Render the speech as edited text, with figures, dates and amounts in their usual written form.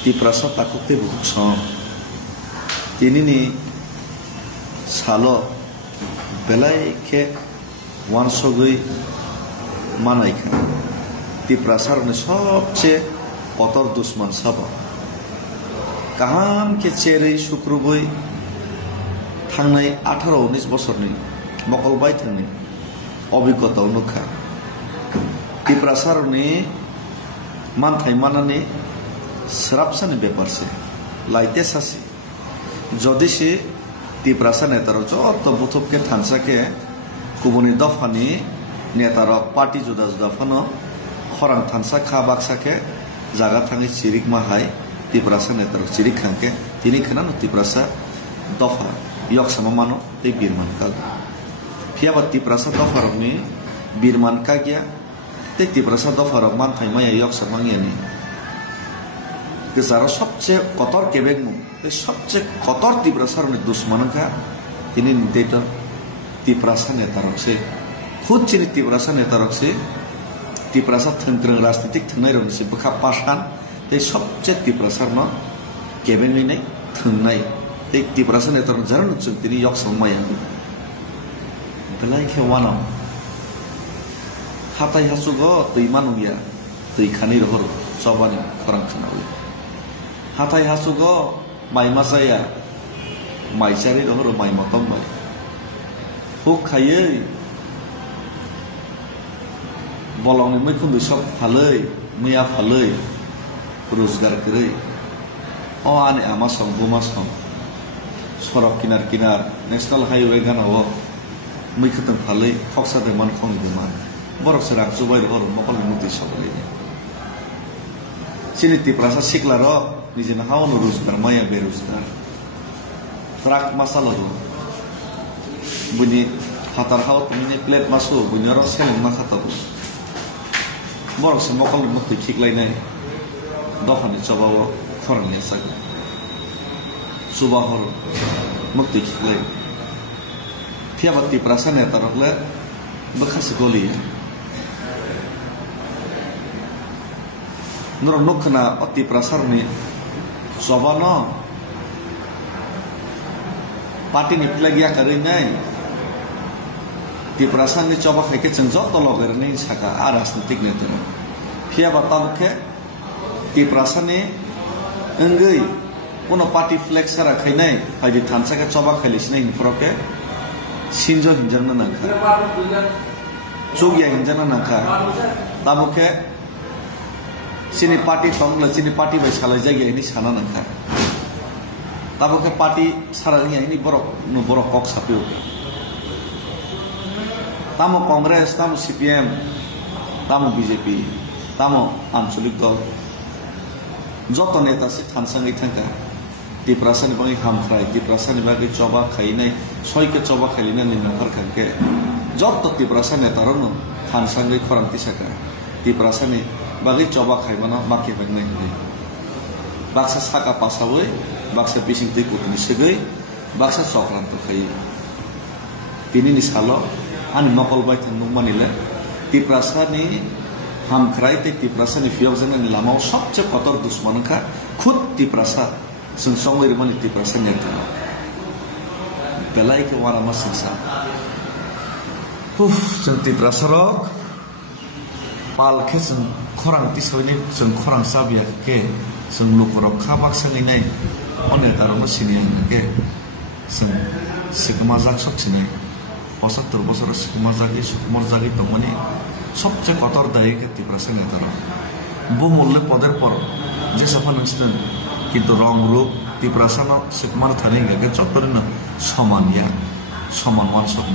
Tiprasa takukte buksong ini ni salo belai ke wansogui manaika Tiprasar ne सबसे Qatar दुश्मन सब काहाम के चेरै शुक्रबोई थांनाय 18-19 बोसोरनि मकलबाय थांनि अभिज्ञता नुखा Tiprasarनि मानथाय मानानि सराबसानि बेपारसे लाइते सासि जदिसे Tiprasa नेतार जत बुथुबके थानसाके गुबुननि दफानि नेतार पार्टी जुदा जुदा फनो खरां थानसा खा बाक्साके जागा थाङै चिरिक माहाय Tiprasa नेतार चिरिक खांके तिनि खोनानो Tiprasa दफा यक्समा मानो ते बिरमानका फियाबा Tiprasa दफारनि बिरमानका गया ते Tiprasa दफार मानथाय माया यक्समा गियानि गेजाराव सबसे कतर केबेगमु ते सबसे कतर Tiprasarनि दुश्मनका तिनि निदेत Tiprasa नेतारकसे खुद चिनि Tiprasa नेतारकसे Tiprasa थंत्रं राजनीतिक थंनाय रंसे बखा पासान ते सबसे Tiprasarनो केबेंनि थंनाय ते Tiprasa नेतारन जरन चंतिनि यक्सम माया बेलाय खेवानाव हाथाय हासुगो दैमानुया दैखानि रहर सबानि खरां खनावि हाथाय हासुगो माइमासाया माइसारि रहर माइमतम माइ हुक खायै बलंनि मैखुन सब फालै मैया फालै रोजगार करै अ आने आमा सं बुमा सं सरक किनार किनार नेशनल हाईवे गानाव मैखुन फालै खक्सादे मन खंनि बिमान बरक सराक जुबाय हर मकल मुक्ति सबलै सिनि Tiprasa सिक्लार निजेन हावन रोजगार माया बेरोजगार ट्राक मासालो बुनि हातार हाव तुमिने प्लेट मासो बुनिर सेलें मा खाताबो बरक से मकल मुक्ति खिकलायनाय दखानि चबाव खरनि सागो सुबाहर मुक्ति खिकलाय फियाबा Tiprasa नेतारकले बखासे गलिया नर नखना Tiprasarनि सबनो पार्टीनि फ्लेगिया करिनाय Tiprasarनि चबा खायके जों जत लगरनि साका आ राजनीतिक नेता फियाबा ताबके Tiprasarनि अंगै कोनो पार्टी फ्लेग सारा खायनाय फायदि थानसाके चबा खायलिसनाय निफरके सिनजो हिनजानो नाखा जोगिया हिनजानो नाखा ताबके सिनि पार्टी तंगला सिनि पार्टी बाय सालाय जायगा इनि साना नाखा ताबके पार्टी सारा इनि बरक नु बरक कक सापियो तामो कांग्रेस तामो CPM तामो BJP तामो आंचलिक दल जत नेता सि थानसाङै थांका Tiprasani बागै हामख्राय Tiprasani बागै चबा खायनाय सयके चबा खायलिनानै नखर खांके जत Tiprasa नेतारनो थानसाङै खरांति साका Tiprasani बागै चबा खायमाना माके बागनाय होय बाक्सा साका पासावै बाक्सा बिसिंतै कुटनि सेगै बाक्सा सक्रान्त खाय तिनिनि सालो आनि नकल बाय थांनो मानिले Tiprasani हामख्राय ते Tiprasani फियजननि लामाव सबसे कतर दुश्मनखा खुद Tiprasa जों संगै मानि Tiprasa नेता बेलाय के वारा मा संसा जों Tiprasarok पालखे जों खरांति सयनि जों खरां साबिया के जों लुकुरब खाबाक सांगिनाय अनेतारनो सिनिया के जों सिकमा जाक सखसिनाय 75 বছর सिकमा जागि सुकुमार जागि दंमानि सबसे कतर दायी के Tiprasa नेतार बहुमूल्य पदेर पर जे सफा नोंसिदों किन्तु रंग रूप Tiprasa सिकमार थाने गगे चतरनो समानिया समान मान सब